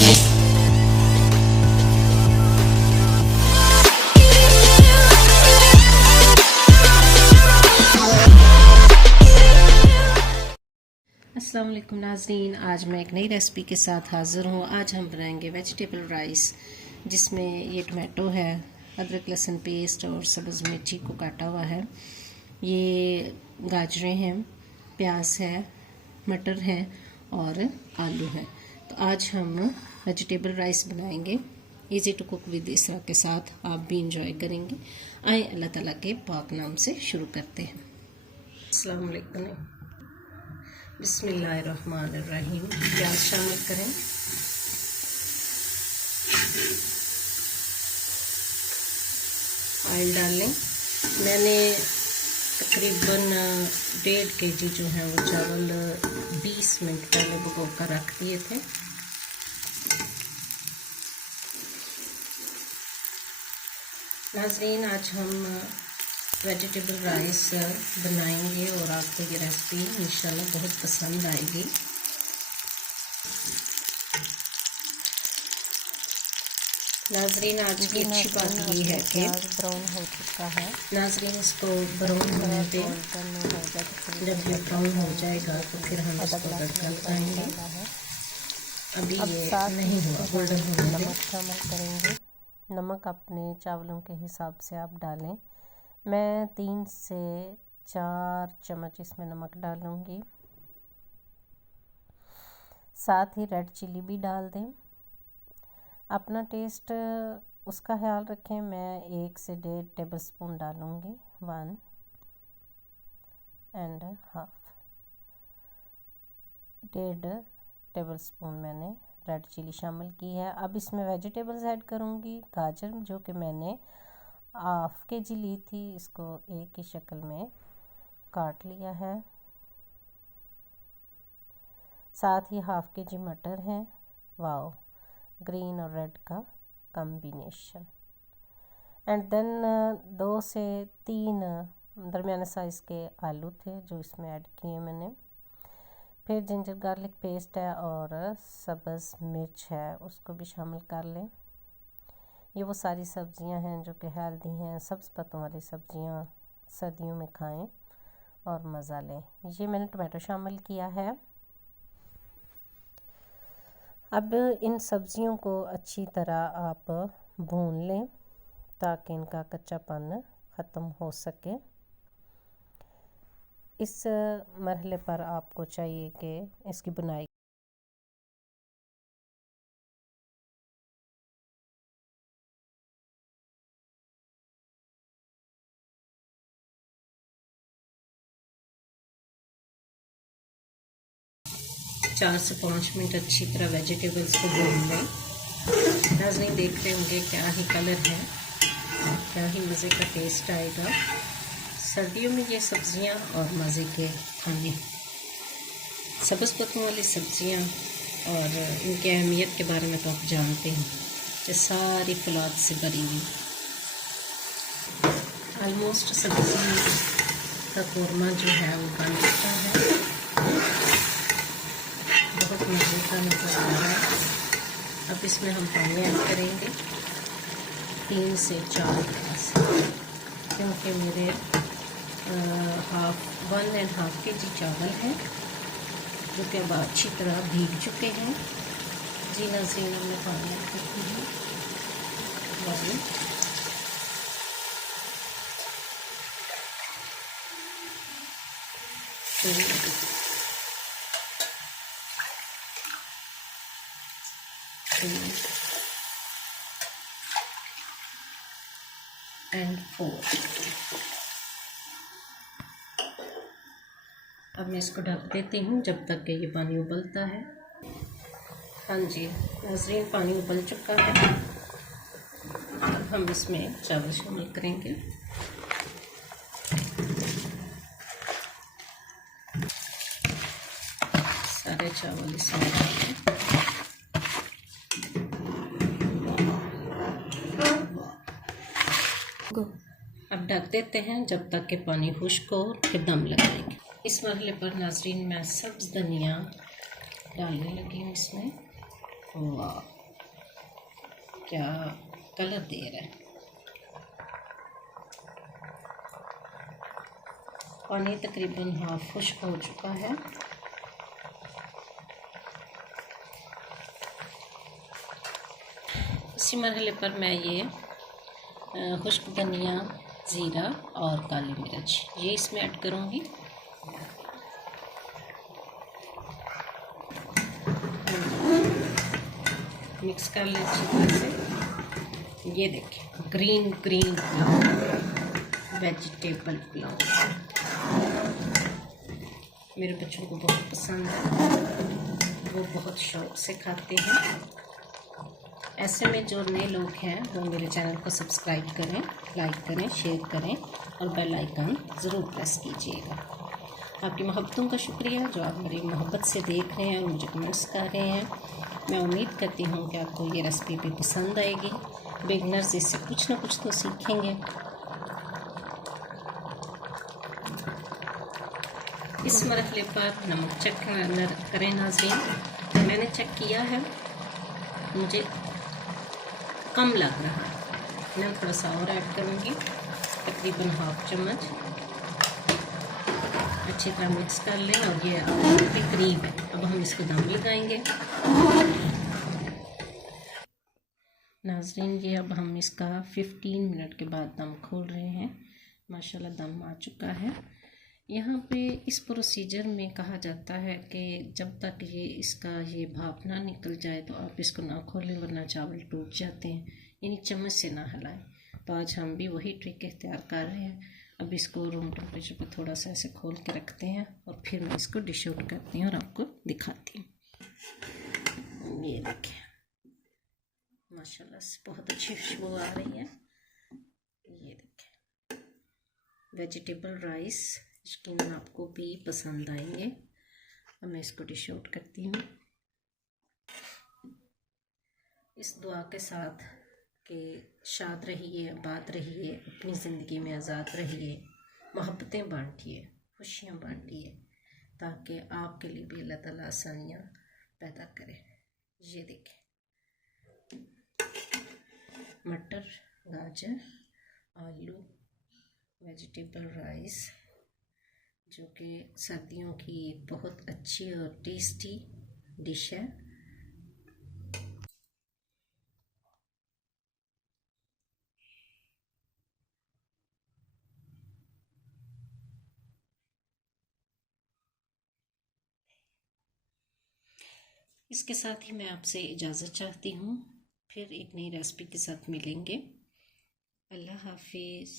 अस्सलाम वालेकुम नाज़रीन, आज मैं एक नई रेसिपी के साथ हाज़िर हूँ। आज हम बनाएंगे वेजिटेबल राइस, जिसमें ये टमाटो है, अदरक लहसुन पेस्ट और सब्ज़ मिर्ची को काटा हुआ है, ये गाजरें हैं, प्याज है, मटर है और आलू है। तो आज हम वेजिटेबल राइस बनाएंगे इजी टू कुक विद इसरा के साथ। आप भी इंजॉय करेंगे। आए अल्लाह ताला के पाक नाम से शुरू करते हैं। अस्सलाम वालेकुम। बिस्मिल्लाहिर्रहमानिर्रहीम। प्याज शामिल करें, ऑयल डाल लें। मैंने तकरीबन 1.5 kg जो है वो चावल 20 मिनट पहले भिगो कर रख दिए थे। नाज़रीन, आज हम वेजिटेबल राइस बनाएंगे और आपको ये रेसिपी इंशाल्लाह बहुत पसंद आएगी। नाज़रीन, आज की अच्छी बात ये है कि ब्राउन हो चुका है। नाज़रीन, इसको ब्राउन होने पे जब ये ब्राउन हो जाएगा तो फिर हम इसको तड़का लगाएंगे। अभी ये नहीं हुआ गोल्डन होने पे नमक शामिल करेंगे। नमक अपने चावलों के हिसाब से आप डालें। मैं 3 से 4 चम्मच इसमें नमक डालूंगी। साथ ही रेड चिली भी डाल दें। अपना टेस्ट उसका ख्याल रखें। मैं 1 से 1.5 टेबलस्पून डालूंगी। 1 एंड हाफ 1.5 टेबलस्पून मैंने रेड चिली शामिल की है। अब इसमें वेजिटेबल्स ऐड करूंगी। गाजर जो कि मैंने हाफ kg ली थी, इसको एक की शक्ल में काट लिया है। साथ ही हाफ kg मटर है। वाओ, ग्रीन और रेड का कॉम्बिनेशन। एंड देन 2 से 3 दरमियाने साइज़ के आलू थे जो इसमें ऐड किए मैंने। फिर जिंजर गार्लिक पेस्ट है और सब्ज़ मिर्च है, उसको भी शामिल कर लें। ये वो सारी सब्जियां हैं जो कि हेल्दी हैं। सब्ज़ पत्तों वाली सब्जियां सर्दियों में खाएं और मज़ा लें। ये मैंने टमाटो शामिल किया है। अब इन सब्जियों को अच्छी तरह आप भून लें ताकि इनका कच्चापन ख़त्म हो सके। इस मरहले पर आपको चाहिए कि इसकी बुनाई चार से 5 मिनट अच्छी तरह वेजिटेबल्स को भून लें। नाज़रीन, देख रहे होंगे क्या ही कलर है, क्या ही मज़े का टेस्ट आएगा। सर्दियों में ये सब्ज़ियाँ और मज़े के खाने, सब्ज़ पत्तों वाली सब्ज़ियाँ और इनकी अहमियत के बारे में तो आप जानते हैं कि सारी फलाद से भरी हुई। ऑलमोस्ट सब्ज़ी का कोरमा जो है वो बन चुका है। बहुत मज़े का नज़र आ रहा है। अब इसमें हम पानी ऐड करेंगे 3 से 4 गिलास, क्योंकि मेरे 1.5 kg चावल हैं जो कि अब अच्छी तरह भीग चुके हैं। जी नाज़रीन, मैं पानी ऐड करती हूँ। एंड 4। अब मैं इसको ढक देती हूँ जब तक कि ये पानी उबलता है। हाँ जी नाज़रीन, पानी उबल चुका है। अब हम इसमें चावल शामिल करेंगे। सारे चावल इसमें डालें। अब ढक देते हैं जब तक कि पानी खुश्क हो, फिर दम लगाएंगे। इस मरहले पर नाज़रीन मैं सब्ज़ धनिया डालने लगी हूँ इसमें। वाह, क्या कलर दे रहा है। पानी तकरीबन हाफ खुश्क हो चुका है। इसी मरहले पर मैं ये खुश्क धनिया, ज़ीरा और काली मिर्च ये इसमें ऐड करूँगी। मिक्स कर लें अच्छी तरह से। ये देखिए ग्रीन पुलाव, वेजिटेबल पुलाव मेरे बच्चों को बहुत पसंद है, वो बहुत शौक़ से खाते हैं। ऐसे में जो नए लोग हैं वो मेरे चैनल को सब्सक्राइब करें, लाइक करें, शेयर करें और बेल आइकन ज़रूर प्रेस कीजिएगा। आपकी मोहब्बतों का शुक्रिया जो आप मेरी मोहब्बत से देख रहे हैं और मुझे कमेंट्स कर रहे हैं। मैं उम्मीद करती हूँ कि आपको ये रेसिपी भी पसंद आएगी। बिगनर्स इससे कुछ ना कुछ तो सीखेंगे। इस मरहले पर नमक चेक करें नाज़रीन। मैंने चेक किया है, मुझे कम लग रहा है। मैं थोड़ा सा और ऐड करूँगी, तकरीबन हाफ चम्मच। अच्छी तरह मिक्स कर लें और ये के करीब है। अब हम इसको दम लगाएंगे। नाज़रीन ये अब हम इसका 15 मिनट के बाद दम खोल रहे हैं। माशाल्लाह दम आ चुका है। यहाँ पे इस प्रोसीजर में कहा जाता है कि जब तक ये भाप ना निकल जाए तो आप इसको ना खोलें, वरना चावल टूट जाते हैं, यानी चम्मच से ना हिलाएं। तो आज हम भी वही ट्रिक इख्तियार कर रहे हैं। अब इसको रूम टेम्परेचर पर थोड़ा सा ऐसे खोल के रखते हैं और फिर मैं इसको डिश आउट करती हूँ और आपको दिखाती हूँ। ये देखें माशाल्लाह से बहुत अच्छी खुशबू आ रही है। ये देखें वेजिटेबल राइस, यकीनन आपको भी पसंद आएंगे। अब मैं इसको डिश आउट करती हूँ इस दुआ के साथ कि शाद रहिए, आबाद रहिए, अपनी ज़िंदगी में आज़ाद रहिए, मोहब्बतें बांटिए, खुशियाँ बांटिए, ताकि आपके लिए भी अल्लाह ताला आसानियाँ पैदा करे। ये देखें मटर, गाजर, आलू, वेजिटेबल राइस, जो कि सर्दियों की बहुत अच्छी और टेस्टी डिश है। इसके साथ ही मैं आपसे इजाज़त चाहती हूँ। फिर एक नई रेसिपी के साथ मिलेंगे। अल्लाह हाफिज़।